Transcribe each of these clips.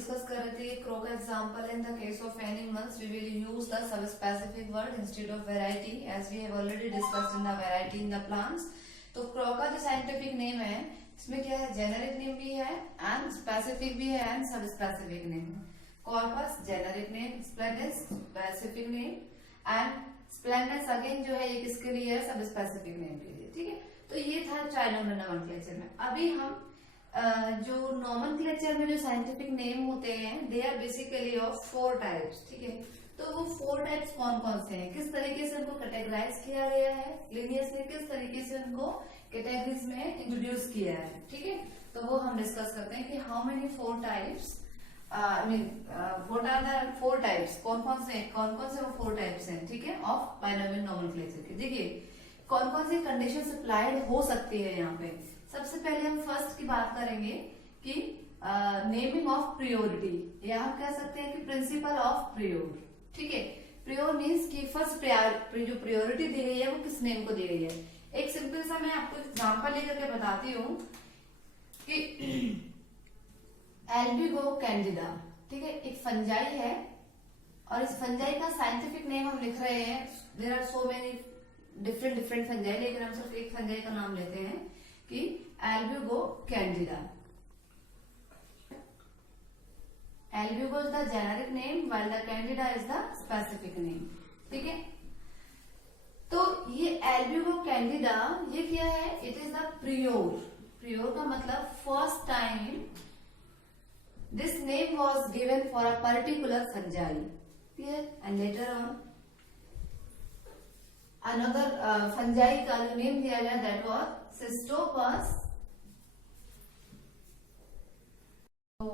Discuss कर रहे थे क्रो का example in the case of animals we will use the sub specific word instead of variety as we have already discussed in the variety in the plants. तो crow का जो scientific name है इसमें क्या है, generic name भी है and specific भी है एंड सब स्पेसिफिक नेम है। Corpus generic name, splendens specific name and splendens again जो है ये किसके लिए है, सब स्पेसिफिक नेम के लिए। ठीक है, तो ये था ट्राइनोमियल नोमेनक्लेचर में। अभी हम जो नोमेनक्लेचर में जो साइंटिफिक नेम होते हैं they are basically of 4 types. ठीक है, तो वो 4 टाइप्स कौन कौन से हैं, किस तरीके से उनको कैटेगराइज किया गया है, लिनियस ने किस तरीके से उनको कैटेगरीज में इंट्रोड्यूस किया है। ठीक है, तो वो हम डिस्कस करते हैं कि how many 4 types what are the 4 types, कौन कौन से वो 4 टाइप्स हैं। ठीक है, ऑफ बाइनोमियल नोमेनक्लेचर के। देखिए कौन कौन सी कंडीशन अप्लाइड हो सकती है यहाँ पे। सबसे पहले हम फर्स्ट की बात करेंगे कि नेमिंग ऑफ प्रियोरिटी, या हम कह सकते हैं कि प्रिंसिपल ऑफ प्रियोर। ठीक है, प्रियोर मीन्स कि फर्स्ट जो प्रियोरिटी दी गई है वो किस नेम को दी गई है। एक सिंपल सा मैं आपको एग्जांपल लेकर के बताती हूँ कि एल्बिगो कैंडिडा, ठीक है, एक फंजाई है और इस फंजाई का साइंटिफिक नेम हम लिख रहे हैं। There are so many different fungi, लेकिन हम सिर्फ एक फंजाई का नाम लेते हैं कि Albugo Candida. Albugo is the generic name while the Candida is the specific name. ठीक है, तो ये एल्बिगो कैंडिडा ये क्या है, it is the prior. Prior का मतलब first time this name was given for a particular fungi, clear, and later on another fungi का जो नेम दिया गया that was Cystopus। तो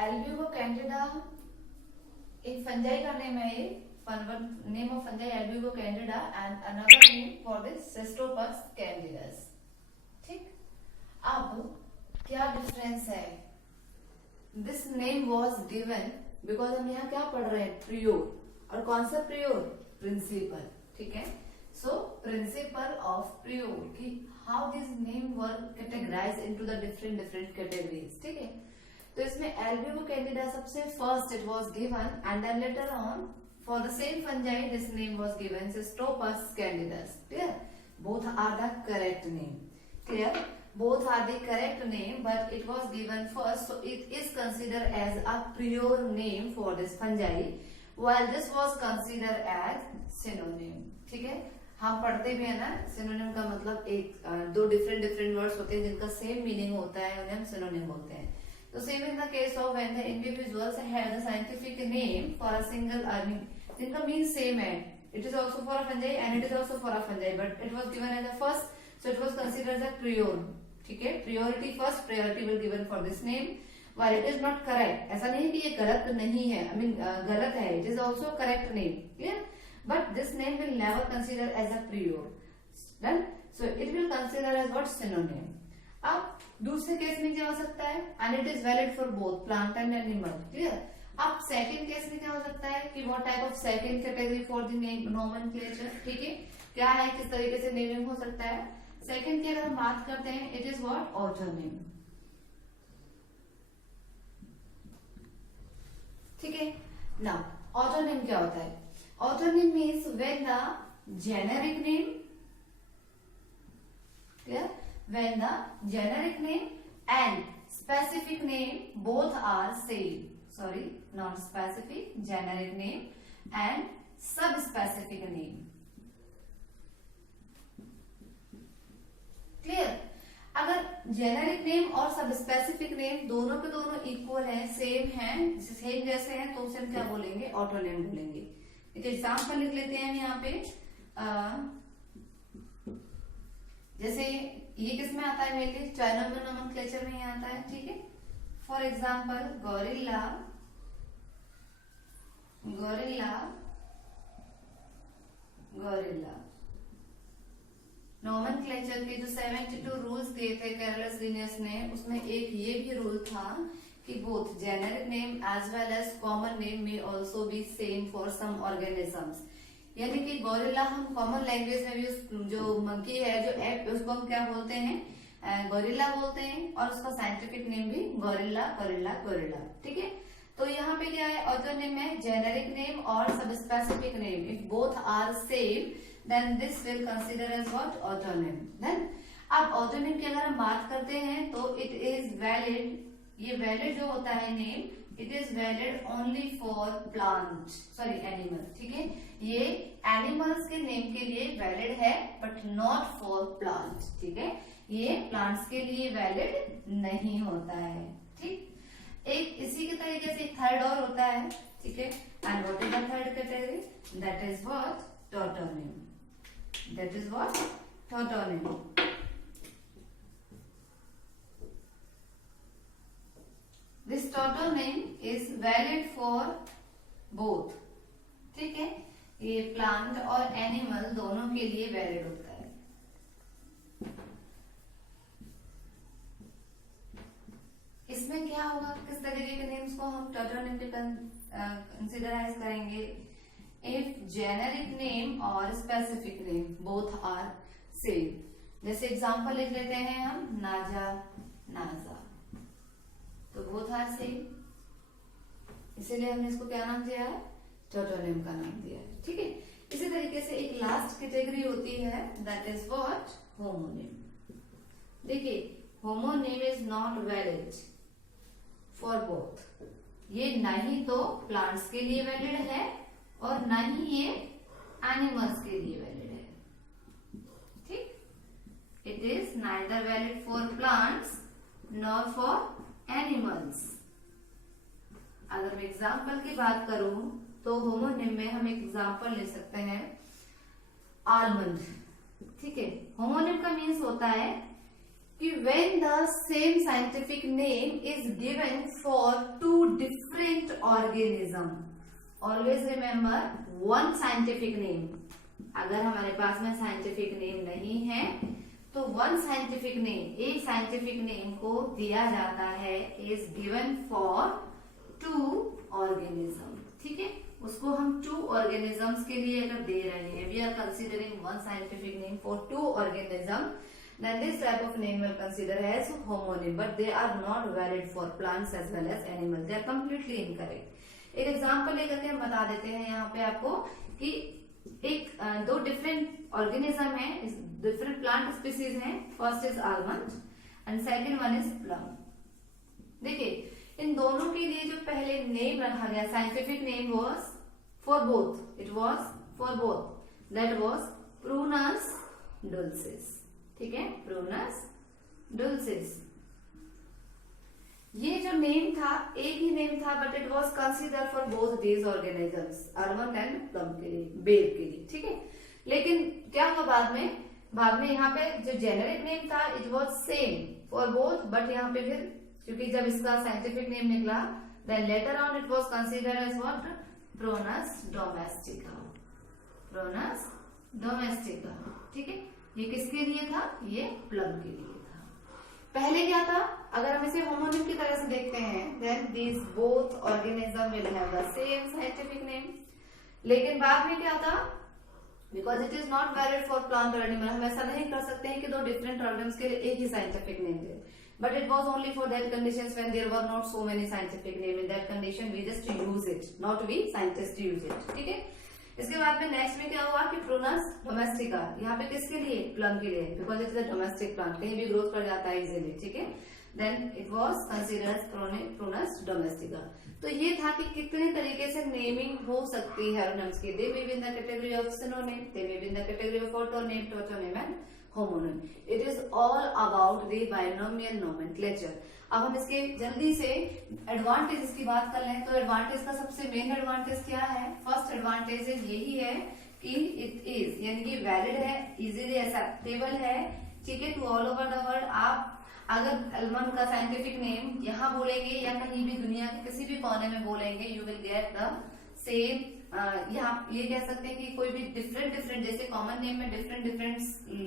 एल्बिगो कैंडिडा एक फंजाई का नेम है, ये name of fungi Albugo Candida and another name for this Cystopus candidus। ठीक, अब क्या डिफरेंस है, this name was given because हम यहाँ क्या पढ़ रहे हैं, प्रियोर, और कौन सा प्रियोर, प्रिंसिपल। ठीक है, सो प्रिंसिपल ऑफ प्रियोर की how this name were categorize into the different categories. ठीक है, तो इसमें एल्बिगो कैंडिडा सबसे first it was given and then later on for the same fungi this name was given Cystopus candidus। Clear, both are the correct name. Clear, both are the correct name but it was given first, so it is considered as a prior name for this fungi while this was considered as synonym। ठीक है, हम पढ़ते भी है ना, synonym का मतलब एक दो डिफरेंट वर्ड्स होते हैं जिनका सेम मीनिंग होता है, उन्हें हम synonym बोलते हैं। तो same in the case of when the individuals have the scientific name for a single जिनका मीन सेम है, it is also for a fungi and it is also for a fungi but it was given as a first, so it was considered as a prior. ठीक है, priority first, priority will given for this name while it is not correct. ऐसा नहीं कि ये गलत नहीं है, आई mean गलत है, it is also correct name. Clear, but this name will never consider as a prior, done, so it will consider as what, synonym. अब दूसरे केस में क्या हो सकता है, and it is valid for both plant and animal. Clear, अब second case में क्या हो सकता है कि what type of second category for the name nomenclature. ठीक है, क्या है, किस तरीके से नेमिंग हो सकता है। सेकेंड की अगर हम बात करते हैं, इट इज व्हाट, ऑटोनिम। ठीक है, नाउ ऑटोनिम क्या होता है, autonym means when the generic name, clear, when the generic name and specific name both are same, sorry not specific, generic name and sub specific name. Clear, अगर generic name और sub specific name दोनों के दोनों equal हैं, same हैं, same जैसे हैं, तो उसे हम क्या बोलेंगे, ऑटोनिम बोलेंगे। एक एग्जांपल लिख लेते हैं हम यहाँ पे, जैसे ये किस में आता है, मेनली ट्राइनोमियल नोमेनक्लेचर में ही आता है। ठीक है, for example gorilla, gorilla, gorilla. Nomenclature के जो 72 रूल्स दिए थे कैरोलस लिनियस ने, उसमें एक ये भी रूल था कि both generic name as well as common name में also be same for some organisms. यानी कि गोरिल्ला हम कॉमन लैंग्वेज में भी उस जो मंकी है, जो एप, उसको हम क्या बोलते हैं, गोरिल्ला बोलते हैं, और उसका साइंटिफिक नेम भी गोरिल्ला, गोरिल्ला, गोरिल्ला। ठीक है, तो यहाँ पे क्या है, ऑटोनिम है जेनेरिक नेम और sub specific name, if both are same then this will consider as what, autonym. Then अब ऑटोनिम की अगर हम बात करते हैं तो इट इज वैलिड, ये वैलिड जो होता है name, it is valid only for plant, sorry animal, ठीक है, ये एनिमल्स के नेम के लिए वैलिड है बट नॉट फॉर प्लांट, ठीक है, ये प्लांट्स के लिए वैलिड नहीं होता है, ठीक। एक इसी के तरीके से एक थर्ड और होता है, ठीक है, and what is the third category, that is what, टॉटोनिम, that is what, टॉटोनिम। This tautonym is valid for both, ठीक है, ये प्लांट और एनिमल दोनों के लिए वैलिड होता है। इसमें क्या होगा, किस तरीके के नेम्स को हम टॉटोनिम के कंसिडराइज करेंगे, इफ जेनेरिक नेम और specific name both are same. जैसे एग्जांपल लिख लेते हैं हम, नाजा, नाजा, तो बोथ आर सेम, इसीलिए हमने इसको क्या नाम दिया है, टॉटोनिम का नाम दिया है, ठीक है। इसी तरीके से एक लास्ट कैटेगरी होती है, दैट इज व्हाट, होमोनिम। देखिए, homonym is not valid for both, ये ना ही तो प्लांट्स के लिए वैलिड है और ना ही ये एनिमल्स के लिए वैलिड है, ठीक। It is neither valid for plants nor for animals. अगर मैं एग्जाम्पल की बात करूं तो होमोनिम में हम एक एग्जाम्पल ले सकते हैं, आलमंड, ठीक है। होमोनिम का मीन्स होता है कि when the same scientific name is given for two different organism, always remember one scientific name. अगर हमारे पास में साइंटिफिक नेम नहीं है तो वन साइंटिफिक नेम, एक साइंटिफिक नेम को दिया जाता है, is given for two organism, ठीक है, उसको हम टू ऑर्गेनिजम्स के लिए अगर दे रहे हैं, we are considering one scientific name for two organism, then this type of name will consider as homonym, but they are not valid for plants as well as animals, they are completely incorrect। एक example लेकर के हम बता देते हैं यहाँ पे आपको कि एक दो डिफरेंट ऑर्गेनिज्म है, डिफरेंट प्लांट स्पीसीज हैं, first is almond and second one is plum. देखिए, इन दोनों के लिए जो पहले नेम रखा गया, scientific name was for both, it was for both, that was prunus dulcis, ठीक है, प्रूनस डुल्सिस। ये जो नेम था एक ही नेम था, but it was consider for both these organisms, almond and plum के लिए, बेर के लिए, ठीक है। लेकिन क्या हुआ बाद में यहाँ पे जो जेनेरिक नेम था it was same for both, but यहाँ पे फिर क्योंकि जब इसका साइंटिफिक नेम निकला, then later on it was consider as what, prunus domestica, prunus domestica, ठीक है। ये किसके लिए था, ये प्लम के लिए था। पहले क्या था, अगर हम इसे होमोनिम की तरह से देखते हैं, then these both organism will have the same scientific name, लेकिन बाद में क्या था, because it is not valid for plant और एनिमल, हम ऐसा नहीं कर सकते हैं कि दो डिफरेंट ऑर्गेनिज्म के लिए एक ही साइंटिफिक नेम दे, but it was only for that conditions when there were not so many scientific name, in that condition we just use it, not we scientist use it, ठीक है। इसके बाद में नेक्स्ट में क्या हुआ कि प्रूनस डोमेस्टिका, यहाँ पे किसके लिए, प्लम के लिए, because it is a domestic plant, कहीं भी ग्रोथ कर जाता है इजीली, ठीक है। Then it was considered Prunus domestica. तो ये था कि कितने तरीके से नेमिंग हो सकती है ऑर्गेनिम्स की, they may be in the category of synonym, they may be in the category of autonym, tautonym and homonym. It is all about the binomial nomenclature. अब हम इसके जल्दी से एडवांटेज की बात कर लें, तो एडवांटेज का सबसे मेन एडवांटेज क्या है, फर्स्ट एडवांटेज यही है कि इट इज, यानी कि वैलिड है, इजीली एक्सेप्टेबल है, ठीक है, to all over the world. आप अगर आलमंड का साइंटिफिक नेम यहाँ बोलेंगे या कहीं भी दुनिया के किसी भी कोने में बोलेंगे, you will get the same. यहाँ ये कह सकते हैं कि कोई भी डिफरेंट जैसे कॉमन नेम में डिफरेंट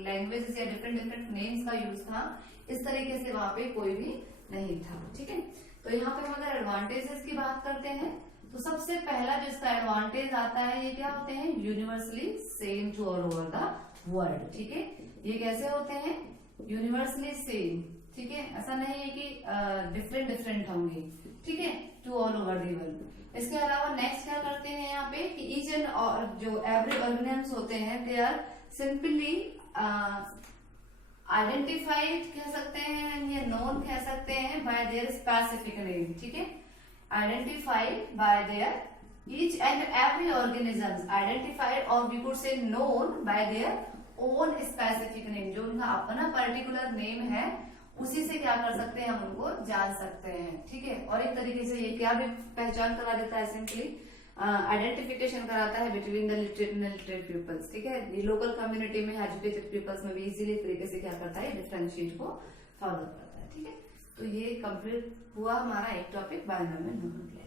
लैंग्वेजेस या डिफरेंट नेम्स का यूज था, इस तरीके से वहां पे कोई भी नहीं था, ठीक है। तो यहाँ पे हम अगर एडवांटेजेस की बात करते हैं तो सबसे पहला जो इसका एडवांटेज आता है, ये क्या होते हैं, universally same to all over the world, ठीक है। ये कैसे होते हैं, यूनिवर्सली सेम, ठीक है, ऐसा नहीं है कि डिफरेंट डिफरेंट होंगे, ठीक है, to all over the world. इसके अलावा नेक्स्ट क्या करते हैं यहाँ पे कि ईच एंड जो एवरी ऑर्गेनिजम्स होते हैं दे आर सिंपली आइडेंटिफाइड कह सकते हैं या नोन कह सकते हैं बाय देयर स्पेसिफिक नेम, ठीक है, identified by there each and every organisms identified or we could say known by their own specific name, जो उनका अपना पर्टिकुलर नेम है उसी से क्या कर सकते हैं, हम उनको जान सकते हैं, ठीक है। और एक तरीके से ये क्या भी पहचान करा देता है, सिंपली आइडेंटिफिकेशन कराता है बिटवीन द लिटरेट पीपल्स, ठीक है। ये लोकल कम्युनिटी में एजुकेटेड पीपल्स में भी इजीली तरीके से क्या करता है, डिफरेंशिएट को फॉलो करता है, ठीक है। तो ये कंप्लीट हुआ हमारा एक टॉपिक बायोनॉमियल नोमेनक्लेचर।